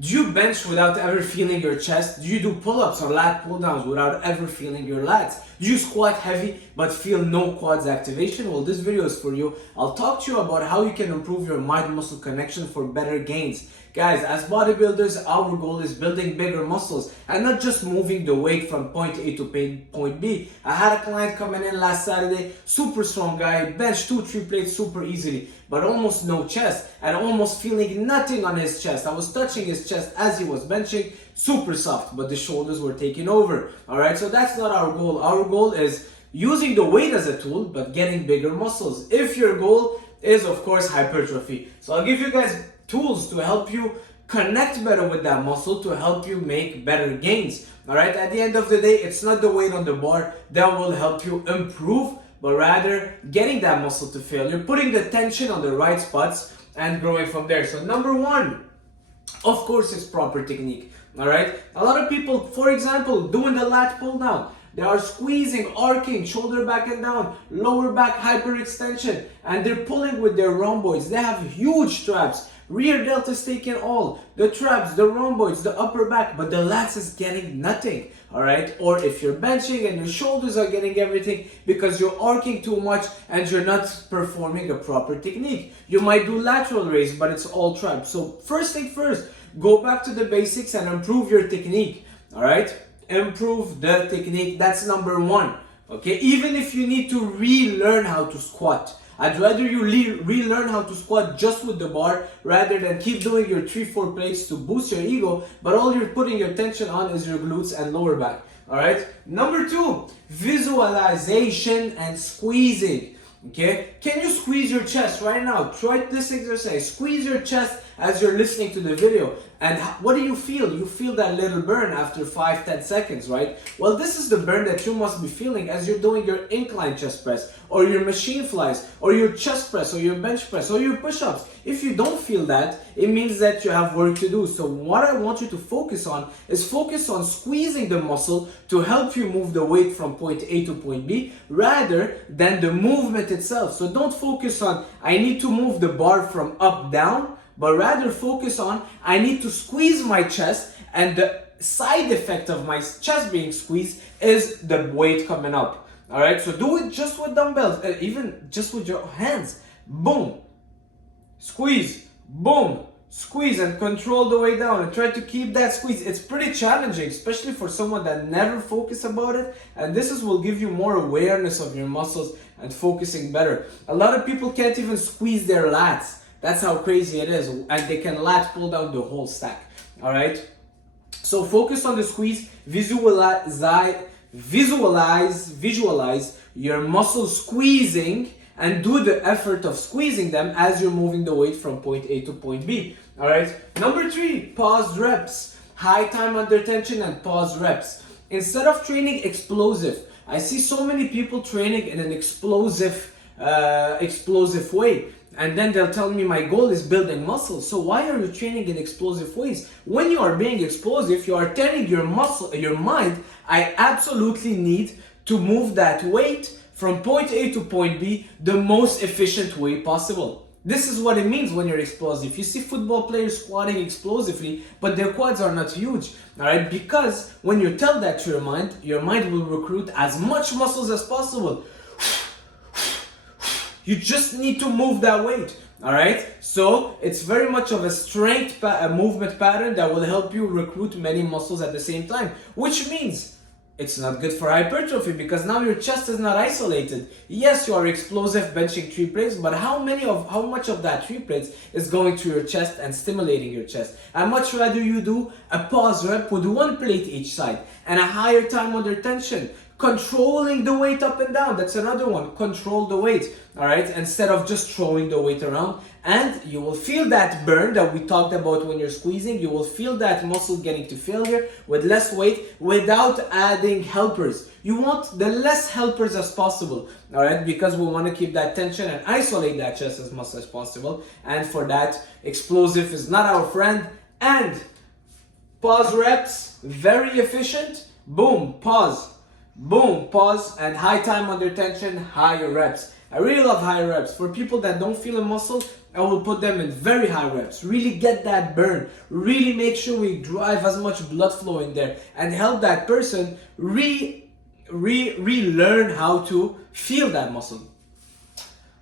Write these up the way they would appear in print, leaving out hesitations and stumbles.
Do you bench without ever feeling your chest? Do you do pull-ups or lat pull-downs without ever feeling your lats? Do you squat heavy but feel no quads activation? Well, this video is for you. I'll talk to you about how you can improve your mind-muscle connection for better gains. Guys, as bodybuilders, our goal is building bigger muscles and not just moving the weight from point A to point B. I had a client coming in last Saturday, super strong guy, benched 2-3 plates super easily, but almost no chest and almost feeling nothing on his chest. I was touching his chest as he was benching, super soft, but the shoulders were taking over. Alright, so that's not our goal. Our goal is using the weight as a tool, but getting bigger muscles. If your goal is, of course, hypertrophy. So I'll give you guys tools to help you connect better with that muscle, to help you make better gains. Alright, at the end of the day, it's not the weight on the bar that will help you improve, but rather getting that muscle to fail. You're putting the tension on the right spots and growing from there. So number one, of course, is proper technique. Alright, a lot of people, for example, doing the lat pull down, they are squeezing, arcing, shoulder back and down, lower back hyperextension, and they're pulling with their rhomboids. They have huge traps. Rear delta is taking all, the traps, the rhomboids, the upper back, but the lats is getting nothing, alright? Or if you're benching and your shoulders are getting everything because you're arcing too much and you're not performing a proper technique. You might do lateral raise, but it's all traps. So first thing first, go back to the basics and improve your technique, alright? Improve the technique, that's number one, okay? Even if you need to relearn how to squat, I'd rather you relearn how to squat just with the bar rather than keep doing your 3-4 plates to boost your ego, but all you're putting your attention on is your glutes and lower back. Alright? Number two, visualization and squeezing. Okay? Can you squeeze your chest right now? Try this exercise. Squeeze your chest as you're listening to the video. And what do you feel? You feel that little burn after 5-10 seconds, right? Well, this is the burn that you must be feeling as you're doing your incline chest press, or your machine flies, or your chest press, or your bench press, or your push-ups. If you don't feel that, it means that you have work to do. So what I want you to focus on is focus on squeezing the muscle to help you move the weight from point A to point B rather than the movement itself. So don't focus on, I need to move the bar from up down, but rather focus on, I need to squeeze my chest, and the side effect of my chest being squeezed is the weight coming up. Alright, so do it just with dumbbells, even just with your hands. Boom, squeeze, boom, squeeze, and control the way down and try to keep that squeeze. It's pretty challenging, especially for someone that never focused about it, and will give you more awareness of your muscles and focusing better. A lot of people can't even squeeze their lats. That's how crazy it is, and they can lat pull down the whole stack. Alright, so focus on the squeeze, visualize your muscles squeezing, and do the effort of squeezing them as you're moving the weight from point A to point B. Alright, number three, paused reps. High time under tension and paused reps. Instead of training explosive, I see so many people training in an explosive way. And then they'll tell me my goal is building muscle. So why are you training in explosive ways? When you are being explosive, you are telling your mind, I absolutely need to move that weight from point A to point B the most efficient way possible. This is what it means when you're explosive. You see football players squatting explosively, but their quads are not huge. Alright, because when you tell that to your mind will recruit as much muscles as possible. You just need to move that weight, alright? So it's very much of a strength movement pattern that will help you recruit many muscles at the same time, which means it's not good for hypertrophy because now your chest is not isolated. Yes, you are explosive benching 3 plates, but how much of that 3 plates is going to your chest and stimulating your chest? I'd much rather you do a pause rep with 1 plate each side and a higher time under tension. Controlling the weight up and down, that's another one. Control the weight, alright, instead of just throwing the weight around. And you will feel that burn that we talked about when you're squeezing. You will feel that muscle getting to failure with less weight without adding helpers. You want the less helpers as possible, alright, because we want to keep that tension and isolate that chest as much as possible. And for that, explosive is not our friend. And pause reps, very efficient. Boom, pause. Boom, pause, and high time under tension, higher reps. I really love higher reps. For people that don't feel a muscle, I will put them in very high reps, really get that burn, really make sure we drive as much blood flow in there and help that person relearn how to feel that muscle.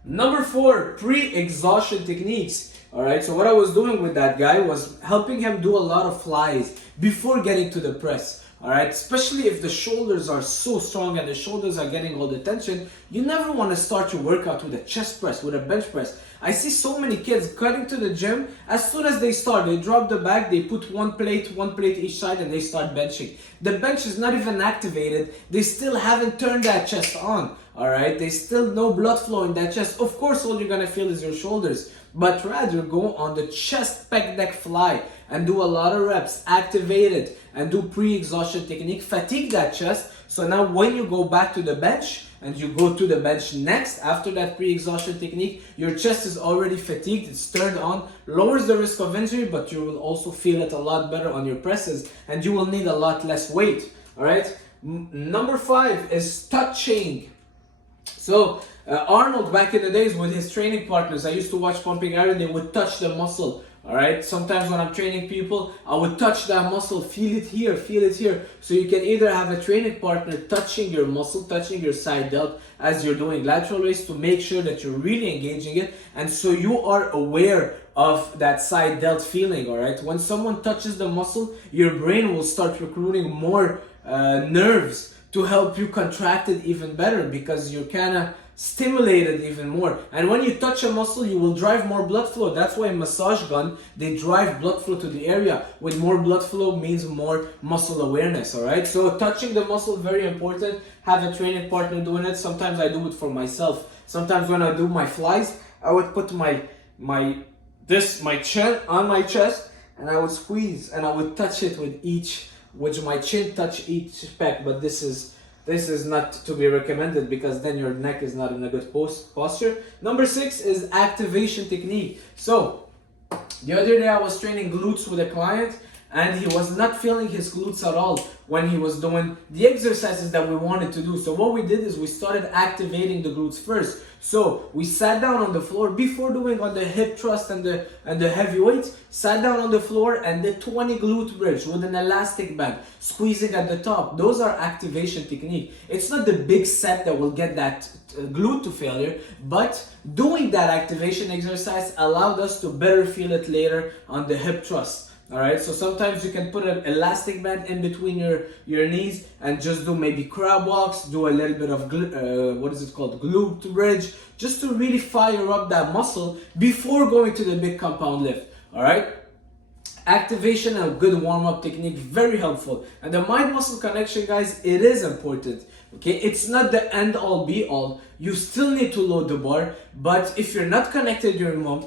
Number 4, pre-exhaustion techniques. All right, so what I was doing with that guy was helping him do a lot of flies before getting to the press. All right, especially if the shoulders are so strong and the shoulders are getting all the tension, you never want to start your workout with a chest press, with a bench press. I see so many kids cutting to the gym. As soon as they start, they drop the bag, they put one plate each side, and they start benching. The bench is not even activated. They still haven't turned that chest on. All right, they still no blood flow in that chest. Of course, all you're gonna feel is your shoulders, but rather go on the chest pec deck fly and do a lot of reps, activate it, and do pre-exhaustion technique, fatigue that chest. So now when you go back to the bench and you go to the bench next after that pre-exhaustion technique, your chest is already fatigued, it's turned on, lowers the risk of injury, but you will also feel it a lot better on your presses and you will need a lot less weight. All right. Number 5 is touching. So Arnold back in the days with his training partners, I used to watch Pumping Iron, they would touch the muscle. All right, sometimes when I'm training people, I would touch that muscle, feel it here, feel it here. So you can either have a training partner touching your muscle, touching your side delt as you're doing lateral raise to make sure that you're really engaging it. And so you are aware of that side delt feeling, all right? When someone touches the muscle, your brain will start recruiting more nerves to help you contract it even better because you're kind of stimulated even more. And when you touch a muscle, you will drive more blood flow. That's why massage gun, they drive blood flow to the area. With more blood flow means more muscle awareness, all right? So touching the muscle, very important. Have a training partner doing it. Sometimes I do it for myself. Sometimes when I do my flies, I would put my chin on my chest and I would squeeze and I would touch it with my chin touch each pec, but this is not to be recommended because then your neck is not in a good posture. Number 6 is activation technique. So the other day I was training glutes with a client and he was not feeling his glutes at all when he was doing the exercises that we wanted to do. So what we did is we started activating the glutes first. So we sat down on the floor before doing on the hip thrust and the heavy weights, sat down on the floor and did 20 glute bridge with an elastic band, squeezing at the top. Those are activation technique. It's not the big set that will get that glute to failure, but doing that activation exercise allowed us to better feel it later on the hip thrust. All right, so sometimes you can put an elastic band in between your knees and just do maybe crab walks, do a little bit of glute bridge, just to really fire up that muscle before going to the big compound lift. All right, activation and a good warm-up technique, very helpful. And the mind-muscle connection, guys, it is important. Okay, it's not the end-all be-all. You still need to load the bar, but if you're not connected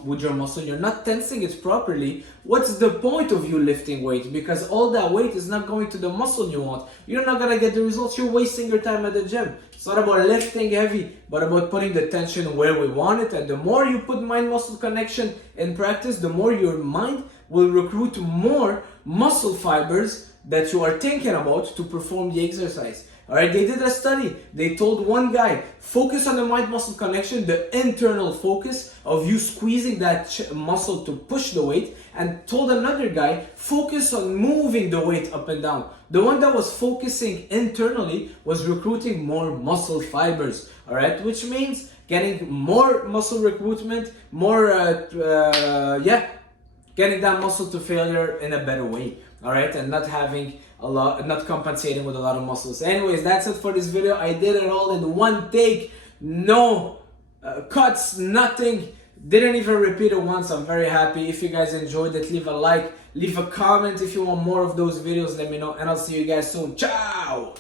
with your muscle, you're not tensing it properly, what's the point of you lifting weight? Because all that weight is not going to the muscle you want. You're not gonna get the results. You're wasting your time at the gym. It's not about lifting heavy, but about putting the tension where we want it. And the more you put mind-muscle connection in practice, the more your mind will recruit more muscle fibers that you are thinking about to perform the exercise. All right, they did a study. They told one guy, focus on the mind-muscle connection, the internal focus of you squeezing that muscle to push the weight, and told another guy, focus on moving the weight up and down. The one that was focusing internally was recruiting more muscle fibers, all right, which means getting more muscle recruitment, getting that muscle to failure in a better way, all right, and not compensating with a lot of muscles. Anyways, that's it for this video. I did it all in one take, no cuts, nothing, didn't even repeat it once. I'm very happy. If you guys enjoyed it, leave a like, leave a comment. If you want more of those videos, let me know, and I'll see you guys soon. Ciao.